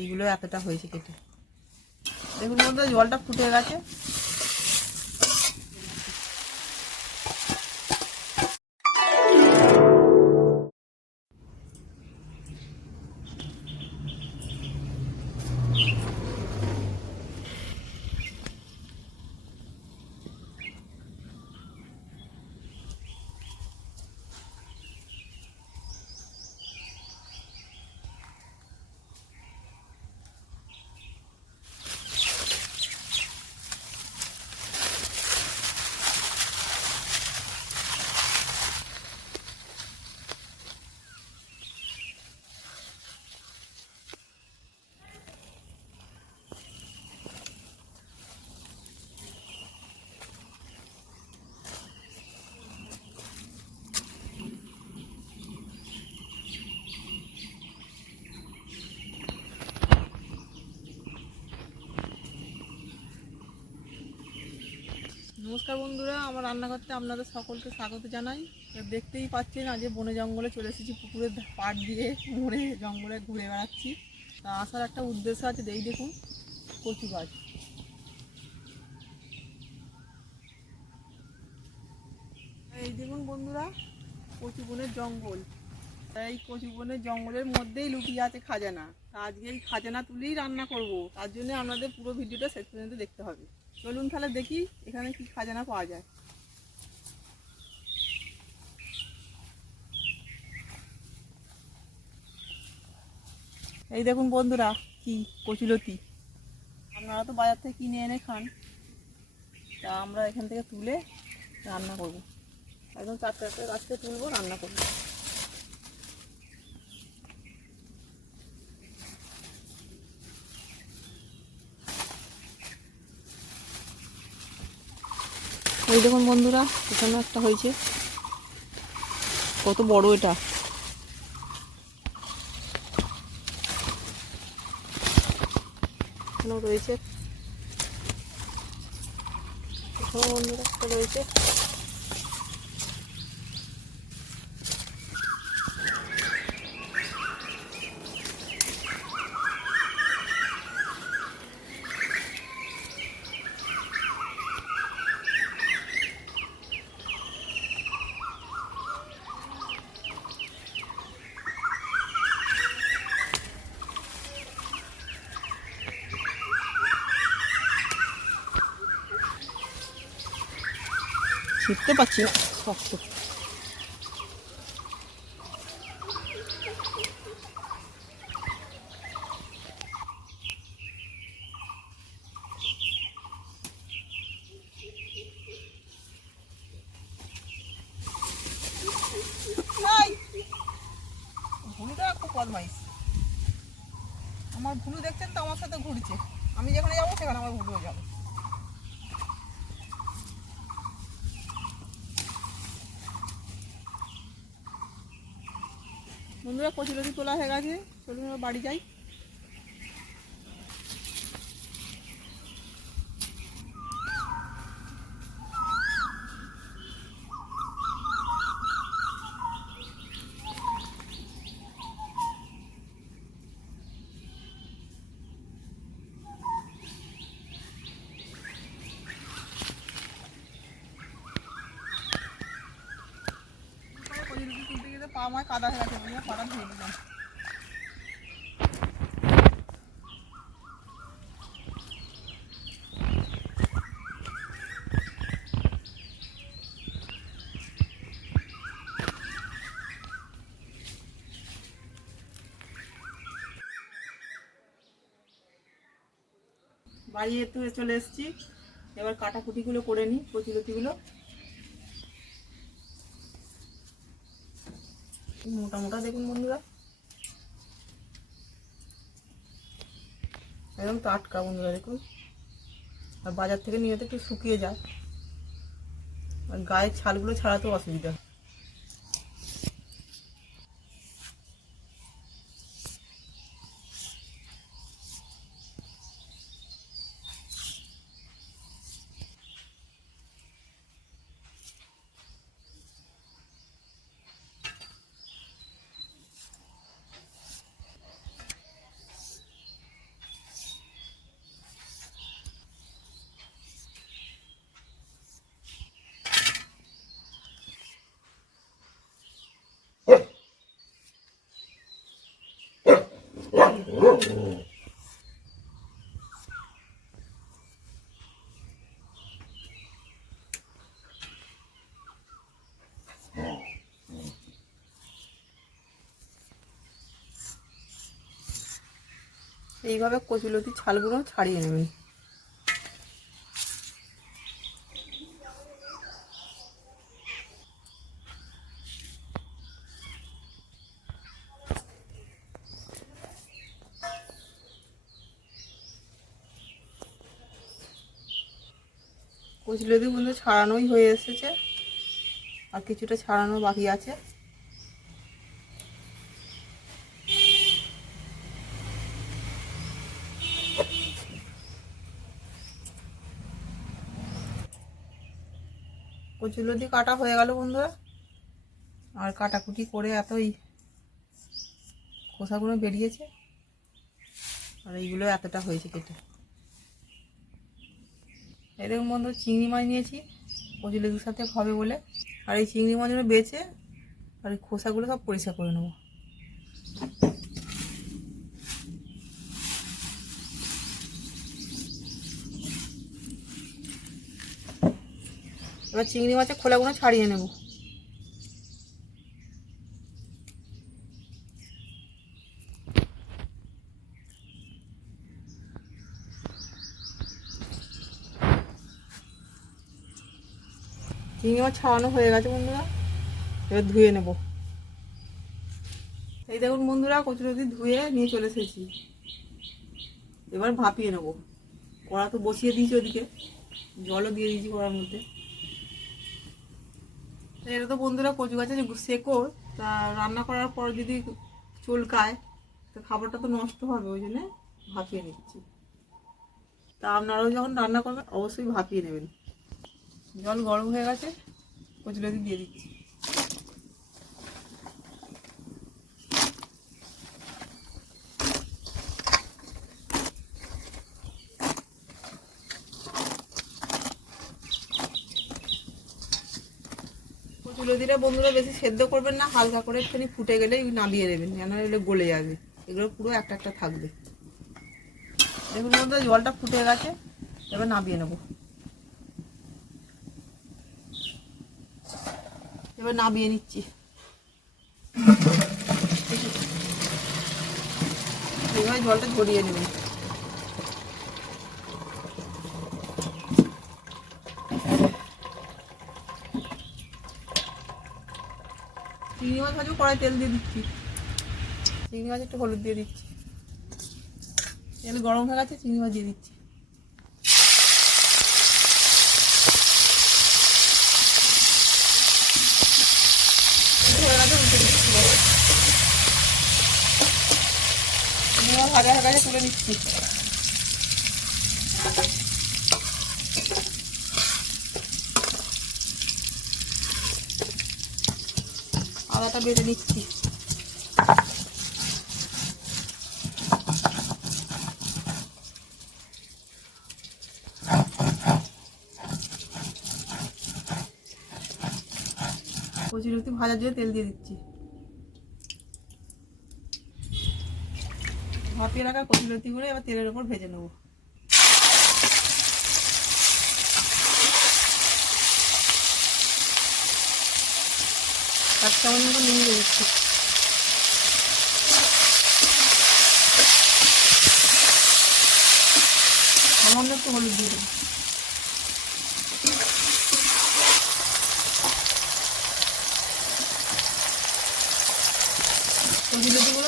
এইগুলো এতটা হয়েছে কেটে। এগুলোর মধ্যে জলটা ফুটে গেছে। নমস্কার বন্ধুরা, আমার রান্নাঘরতে আপনাদের সকলকে স্বাগত জানাই। দেখতেই পাচ্ছেন আজ বনে জঙ্গলে চলে এসেছি, পুকুরের পাড় দিয়ে মনে জঙ্গলে ঘুরে বেড়াচ্ছি। তা আসার একটা উদ্দেশ্য আছে, এই দেখুন, কচু গাছ। এই দেখুন বন্ধুরা, কচু বনের জঙ্গল। এই কচু বনের জঙ্গলের মধ্যেই লুকিয়ে আছে খাজানা। আজকে এই খাজানা তুলেই রান্না করব। তার জন্য আপনাদের পুরো ভিডিওটা শেষ পর্যন্ত দেখতে হবে। চলুন তাহলে দেখি এখানে কি খাজানা পাওয়া যায়। এই দেখুন বন্ধুরা, কি কচুলতি আপনারা তো বাজার থেকে কিনে এনে খান। তা আমরা এখান থেকে তুলে রান্না করব। একদম চারটে গাছ তুলবো, রান্না করব। এই দেখুন বন্ধুরা এখানে একটা হয়েছে। কত বড় এটা। এখানেও রয়েছে। এখানেও বন্ধুরা একটা রয়েছে। ছিটতে পারছি না, শক্ত। আমার ভুলু দেখছেন তো, আমার সাথে ঘুরছে। আমি যেখানে যাব, সেখানে আমার ভুলুও যাবে। বন্ধুরা কচুলতি তোলা হয়ে গেছে চলুন বাড়ি যাই কচুলতি তুলতে গেলে পা আমায় কাদা হয়ে গেছে বলে ধুয়ে চলে এসেছি। এবার কাটাকুটিগুলো করে নিই কচুলতিগুলো মোটা মোটা দেখুন বন্ধুরা। একদম টাটকা বন্ধুরা, দেখুন। আর বাজার থেকে নিয়ে একটু শুকিয়ে যায়। আর গায়ের ছালগুলো ছাড়াতেও অসুবিধা এইভাবে কচুলতি ছালগুলো ছাড়িয়ে নেবেন। কচুলতি বন্ধু ছাড়ানোই হয়ে এসেছে, আর কিছুটা ছাড়ানো বাকি আছে। কচুলতি কাটা হয়ে গেল বন্ধুরা। আর কাটাকুটি করে এতই খোসাগুলো বেরিয়েছে, আর এইগুলো এতটা হয়েছে কেটে। এরকম বন্ধু, চিংড়ি মাছ নিয়েছি। কচু লেবুর সাথে হবে বলে। আর এই চিংড়ি মাছগুলো বেছে আর এই খোসাগুলো সব পরিষ্কার করে নেব। এবার চিংড়ি মাছের খোলাগুলো ছাড়িয়ে নেব। চিংড়ি মাছ ছাড়ানো হয়ে গেছে বন্ধুরা। এবার ধুয়ে নেব। এই দেখুন বন্ধুরা কচুরতি ধুয়ে নিয়ে চলে এসেছি। এবার ভাপিয়ে নেব। কড়া তো বসিয়ে দিয়েছি ওদিকে। জলও দিয়ে দিয়েছি কড়ার মধ্যে। এটা তো বন্ধুরা কচু গাছে শেকড়, তা রান্না করার পর যদি চুলকায়, তো খাবারটা তো নষ্ট হবে, ওই জন্যে ভাপিয়ে নিচ্ছি। তা আপনারাও যখন রান্না করবেন, অবশ্যই ভাপিয়ে নেবেন। জল গরম হয়ে গেছে কচুলতি দিয়ে দিচ্ছি। কচুলতিটা বন্ধুরা বেশি সেদ্ধ করবেন না, হালকা করে একটুখানি ফুটে গেলেই নামিয়ে নেবেন কেন এগুলো গলে যাবে। এগুলো পুরো একটা একটা থাকবে। দেখুন বন্ধুরা, জলটা ফুটে গেছে, এবার নামিয়ে নেব। এবার নামিয়ে নিচ্ছি। এইভাবে জলটা ঝরিয়ে নেবেন চিংড়ি মাছ ভাজবো কড়াই তেল দিয়ে দিচ্ছি। চিংড়ি মাছ একটু হলুদ দিয়ে দিচ্ছি। তেল গরম হয়ে গেছে, চিংড়ি মাছ দিয়ে দিচ্ছি একটু হয়ে গেছে উল্টে দিচ্ছি এবার। চিংড়ি মাছ ভাজা হয়ে গেছে তুলে নিচ্ছি। আদাটা বেটে নিচ্ছি। কচি লুচি ভাজার জন্য তেল দিয়ে দিচ্ছি। ভাপিয়ে রাখা কচি লতিগুলো এবার তেলের উপর ভেজে নেব। সামান্য একটু হলুদ দিয়ে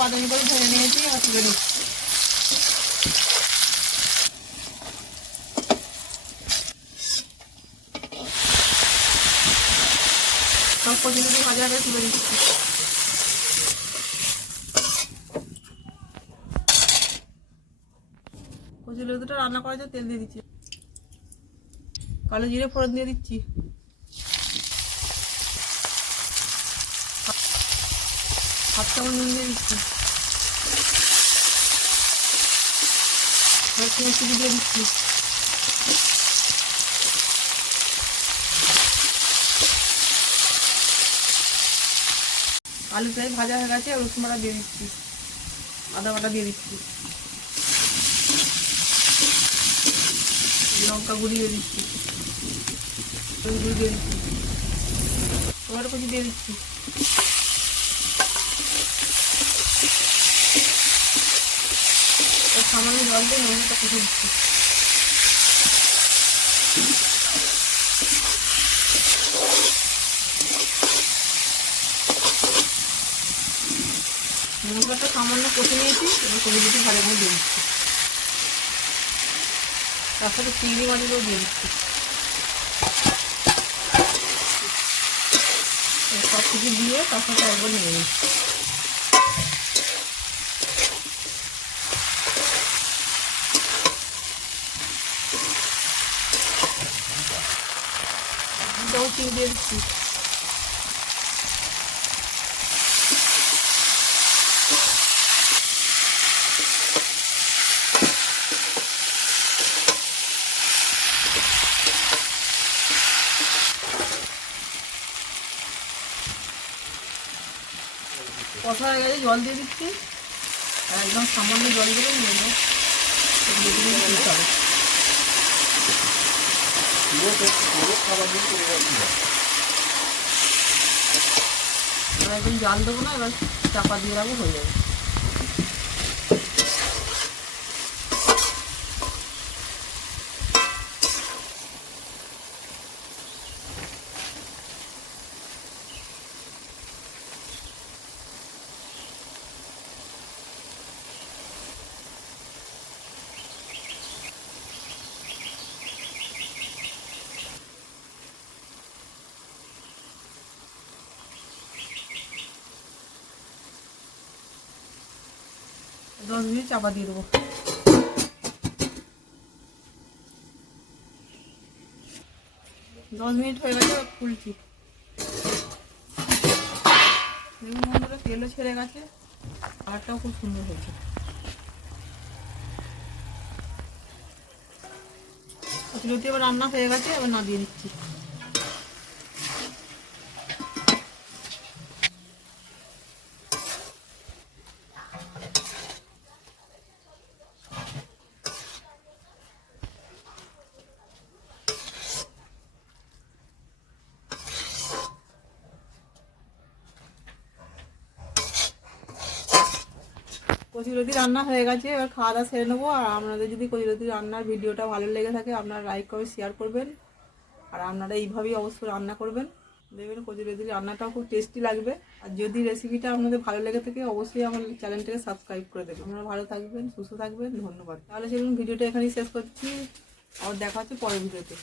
বাদামি করে ভেজে নিয়েছি, এবার তুলে নিচ্ছি। কচি ভাজা আগে তুলে দিচ্ছি। কচি লতিটা রান্না করার তেল দিয়ে দিচ্ছি। কালো জিরে ফোড়ন দিয়ে দিচ্ছি। হাফ চামচ নুন দিয়ে দিচ্ছি। দিয়ে দিচ্ছি। আলু আলুটাই ভাজা হয়ে গেছে রসুন বাটা দিয়ে দিচ্ছি। আদা বাটা দিয়ে দিচ্ছি। লঙ্কা গুঁড়ি দিয়ে দিচ্ছি। গুঁড়ি দিয়ে দিচ্ছি। টমেটো কুচি দিয়ে দিচ্ছি। সামান্য জল দিয়ে নুনটা কুচি দিচ্ছি। মশলাটা সামান্য কষে নিয়েছি এবার কবি দুটি ভালো করে দিয়ে দিচ্ছি। তার সাথে চিংড়ি মাছগুলো দিয়ে দিচ্ছি। সব কিছু দিয়ে তার সাথে একবার নিয়ে নিচ্ছি। দিয়ে দিচ্ছি। কষা হয়ে গেছে, জল দিয়ে দিচ্ছি। আর একদম সামান্য জল দিয়ে নিয়ে একদম জাল দেবো না, এবার চাপা দিয়ে রাখব, হয়ে যাবে। দশ মিনিট চাপা দিয়ে দেবো। দশ মিনিট হয়ে গেছে খুলছি। তেলও ছেড়ে গেছে, কালারটাও খুব সুন্দর হয়েছে। কচুরতি এবার রান্না হয়ে গেছে, এবার না দিয়ে দিচ্ছি কচুরতি রান্না হয়ে গেছে, এবার খাওয়া দাওয়া সেরে নেব। আর আপনাদের যদি কচুরতি রান্নার ভিডিওটা ভালো লেগে থাকে, আপনারা লাইক করে শেয়ার করবেন। আর আপনারা এইভাবেই অবশ্যই রান্না করবেন। দেখবেন কচুরতি রান্নাটাও খুব টেস্টি লাগবে। আর যদি রেসিপিটা আপনাদের ভালো লেগে থাকে, অবশ্যই আমার চ্যানেলটাকে সাবস্ক্রাইব করে দেবেন। আপনারা ভালো থাকবেন, সুস্থ থাকবেন, ধন্যবাদ। তাহলে সেরকম ভিডিওটা এখানেই শেষ করছি। আবার দেখা হচ্ছে পরের ভিডিওতে।